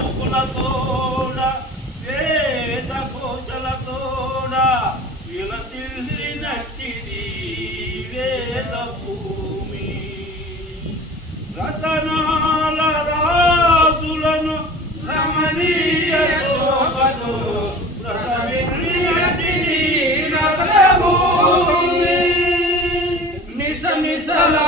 వేదముకులతోడ వేద కోశలతోడ విలసిల్లినట్టిది వేద భూమి రతనాల రాజులను రమణీయ శోభతో ప్రసవిల్లినట్టిది రతభూమి మిసమిసలాడిన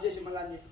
ఆఫ్ చేసి మళ్ళీ అని చెప్పి.